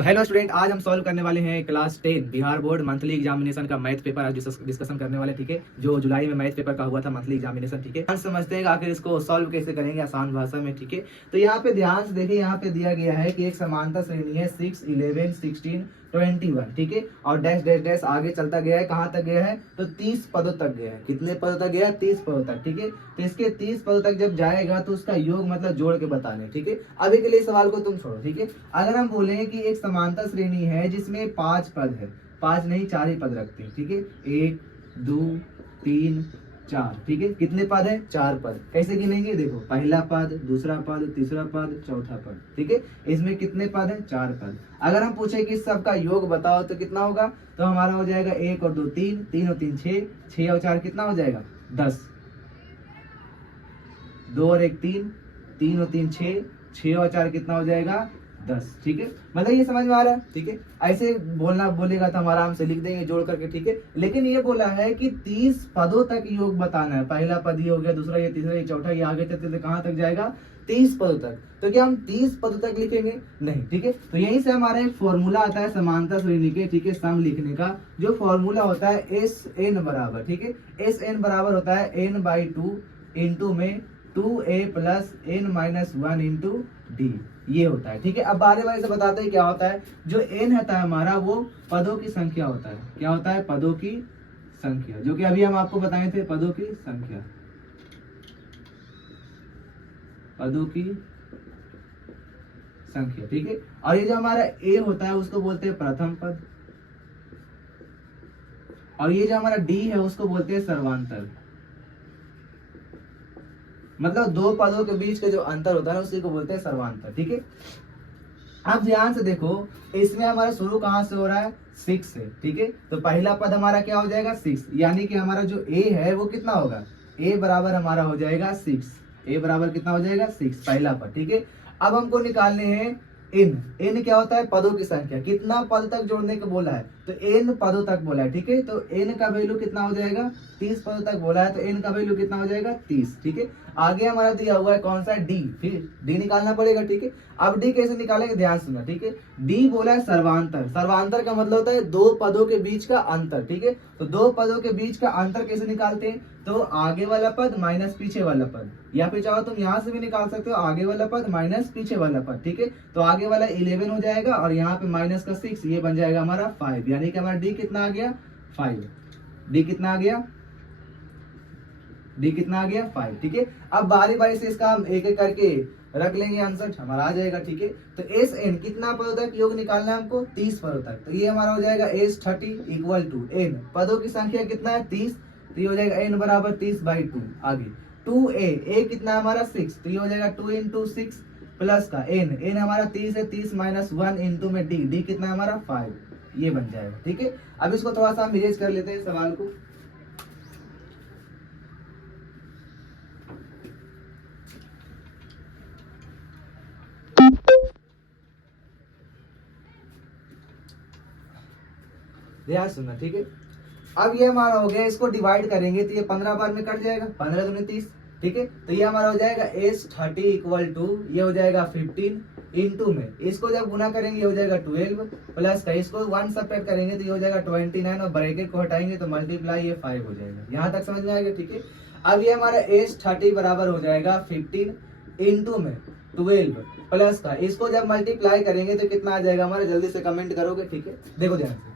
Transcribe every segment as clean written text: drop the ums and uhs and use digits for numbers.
तो hello student, आज हम सॉल्व करने वाले हैं class 10 Bihar board monthly examination का मैथ पेपर। आज डिस्कशन करने वाले, ठीक है, जो जुलाई में मैथ पेपर का हुआ था मंथली एग्जामिनेशन। ठीक है, हम समझते हैं आखिर इसको सॉल्व कैसे करेंगे आसान भाषा में। ठीक है, तो यहाँ पे ध्यान से देखिए, यहाँ पे दिया गया है कि एक समांतर श्रेणी है 6, 11, 16, 21। ठीक है, और डैश डैश डैश आगे चलता गया है, कहाँ तक गया है तो 30 पदों तक गया है। कितने पदों तक गया? 30 पदों तक। ठीक है, तो इसके 30 पदों तक जब जाएगा तो उसका योग मतलब जोड़ के बताने। ठीक है, अभी के लिए सवाल को तुम छोड़ो। ठीक है, अगर हम बोले कि एक समांतर श्रेणी है जिसमें 5 पद है, 5 नहीं 4 ही पद रखते हैं। ठीक है, 1, 2, 3, 4। ठीक है, कितने पद है? 4 पद। कैसे गिनेंगे? देखो, पहला पद, दूसरा पद, तीसरा पद, चौथा पद। ठीक है, इसमें कितने पद है? 4 पद। अगर हम पूछे कि सबका योग बताओ तो कितना होगा, तो हमारा हो जाएगा 1 और 2 3, 3 और 3 6, 6 और 4 कितना हो जाएगा? 10। 2 और 1 3, 3 और 3 6, 6 और 4 कितना हो जाएगा? 10। ठीक है, मतलब ये समझ में आ रहा है। ठीक है, ऐसे बोलेगा तो हम आराम से लिख देंगे जोड़ करके। ठीक है, लेकिन ये बोला है कि 30 पदों तक योग बताना है। पहला पद ये हो गया, दूसरा ये, तीसरा ये, चौथा ये, आगे चलते कहाँ तक जाएगा? 30 पदों तक। तो क्या हम 30 पदों तक लिखेंगे? नहीं। ठीक है, तो यहीं से हमारा एक फॉर्मूला आता है समांतर श्रेणी के, ठीक है, सम लिखने का। जो फॉर्मूला होता है एस एन बराबर, ठीक है, एस एन बराबर होता है n/2 इंटू में 2a plus n-1 into D, ये होता है। ठीक है, अब बारे बारे से बताते हैं क्या होता है। जो n होता है हमारा, वो पदों की संख्या होता है। क्या होता है? पदों की संख्या, जो कि अभी हम आपको बताए थे, पदों की संख्या, पदों की संख्या। ठीक है, और ये जो हमारा a होता है उसको बोलते हैं प्रथम पद, और ये जो हमारा d है उसको बोलते हैं सर्वांतर। मतलब दो पदों के बीच का जो अंतर होता है उसी को बोलते हैं सर्वांतर। ठीक है, अब ध्यान से देखो, इसमें हमारा शुरू कहां से हो रहा है? 6 से। ठीक है, तो पहला पद हमारा क्या हो जाएगा? 6, यानी कि हमारा जो a है वो कितना होगा? a बराबर हमारा हो जाएगा 6। a बराबर कितना हो जाएगा? 6, पहला पद। ठीक है, अब हमको निकालने हैं n क्या होता है? पदों की संख्या। कितना पद तक जोड़ने को बोला है? तो n पदों तक बोला है। ठीक है, तो n का वैल्यू कितना हो जाएगा? 30 पदों तक बोला है, तो n का वैल्यू कितना हो जाएगा? 30। ठीक है, आगे हमारा दिया हुआ है कौन सा? d, फिर d निकालना पड़ेगा। ठीक है, अब d कैसे निकालेंगे ध्यान सुनना। ठीक है, d बोला है सर्वांतर। सर्वांतर का मतलब होता है दो पदों के बीच का अंतर। ठीक है, तो दो पदों के बीच का अंतर कैसे निकालते हैं? तो आगे वाला पद माइनस पीछे वाला पद, या फिर चाहो तुम यहां से भी निकाल सकते हो, आगे वाला पद माइनस पीछे वाला पद। ठीक है, तो आगे वाला 11 हो जाएगा और यहाँ पे माइनस का 6, ये बन जाएगा हमारा 5, यानी कि हमारा डी कितना आ गया? 5। डी कितना आ गया? डी कितना आ गया? 5। ठीक है, अब बारी बारी से इसका हम एक एक करके रख लेंगे, आंसर हमारा आ जाएगा। ठीक है, तो एस एन कितना पदों तक योग निकालना है हमको? 30 पदों तक। तो ये हमारा हो जाएगा एस 30 इक्वल टू एन, पदों की संख्या कितना है? 30, तो ये हो जाएगा n बराबर 30/2। आगे 2a कितना है हमारा? 6, तो ये हो जाएगा 2 इंटू 6 प्लस का n हमारा 30 है, 30 माइनस 1 इंटू में d कितना है हमारा? 5, ये बन जाएगा। ठीक है, अब इसको थोड़ा सा हम इरेज कर लेते हैं सवाल को। ध्यान सुनना। ठीक है, अब ये हमारा हो गया, इसको डिवाइड करेंगे तो ये 15 बार में कट जाएगा, 15 दूनी 30। ठीक है, तो ये हमारा हो जाएगा एस 30 इक्वल टू, ये हो जाएगा 15 इंटू में, इसको जब गुना करेंगे ये हो जाएगा 12 प्लस का, इसको 1 सब्ट्रैक्ट करेंगे तो ये हो जाएगा 29 और ब्रैकेट को हटाएंगे तो मल्टीप्लाई ये 5 हो जाएगा। यहाँ तक समझ में आएगा। ठीक है, अब ये हमारा एस 30 बराबर हो जाएगा 15 इंटू में 12 प्लस का, इसको जब मल्टीप्लाई करेंगे तो कितना आ जाएगा हमारा? जल्दी से कमेंट करोगे। ठीक है, देखो ध्यान से,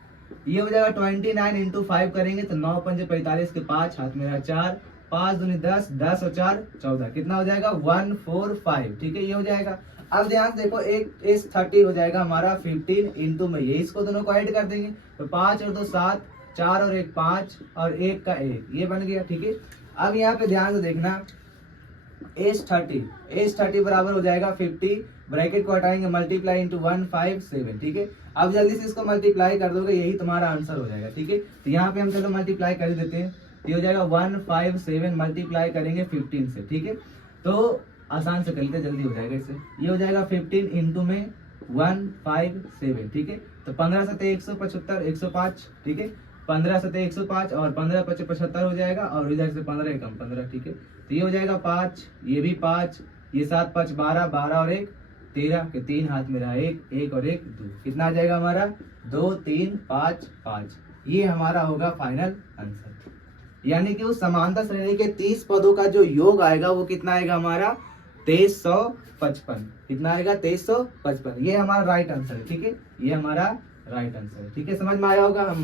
ये हो जाएगा 29 इंटू 5 करेंगे तो 9 पंजे 45 के 5, हाथ में 4, 5 दूनी 10, 10 और 4 14, कितना हो जाएगा? 145। ठीक है, ये हो जाएगा। अब ध्यान देखो, एक इस 30 हो जाएगा हमारा 15 इंटू में ये, इसको दोनों को ऐड कर देंगे तो 5 और 2 7, 4 और 1 5 और 1 का 1, ये बन गया। ठीक है, अब यहाँ पे ध्यान से देखना, एस 30 बराबर हो जाएगा 50, ब्रैकेट को हटाएंगे मल्टीप्लाई इंटू 157। ठीक है, अब जल्दी से इसको मल्टीप्लाई कर दोगे, यही तुम्हारा आंसर हो जाएगा। ठीक है, तो यहाँ पे हम चलो मल्टीप्लाई कर देते हैं, ये हो जाएगा 157 मल्टीप्लाई करेंगे 15 से। ठीक है, तो आसान से कर लेते, जल्दी हो जाएगा इससे। ये हो जाएगा 15 इंटू में 157। ठीक है, तो 15 सते 175, 105। ठीक है, 15 सते 105 और 15 पचे 75 हो जाएगा, और इधर से 15 कम 15। ठीक है, तो ये हो जाएगा 5, ये भी 5, ये 7 5 12, 12 और 1 13 के 3 हाथ में रहा 1, 1 और 1 2, कितना आ जाएगा हमारा 2 3 5 5। ये हमारा होगा फाइनल आंसर। यानी कि उस समांतर श्रेणी के 30 पदों का जो योग आएगा वो कितना आएगा हमारा 2355। कितना आएगा 2355। ये हमारा राइट आंसर है। ठीक है, ये हमारा राइट आंसर है। ठीक है, समझ में आया होगा। हम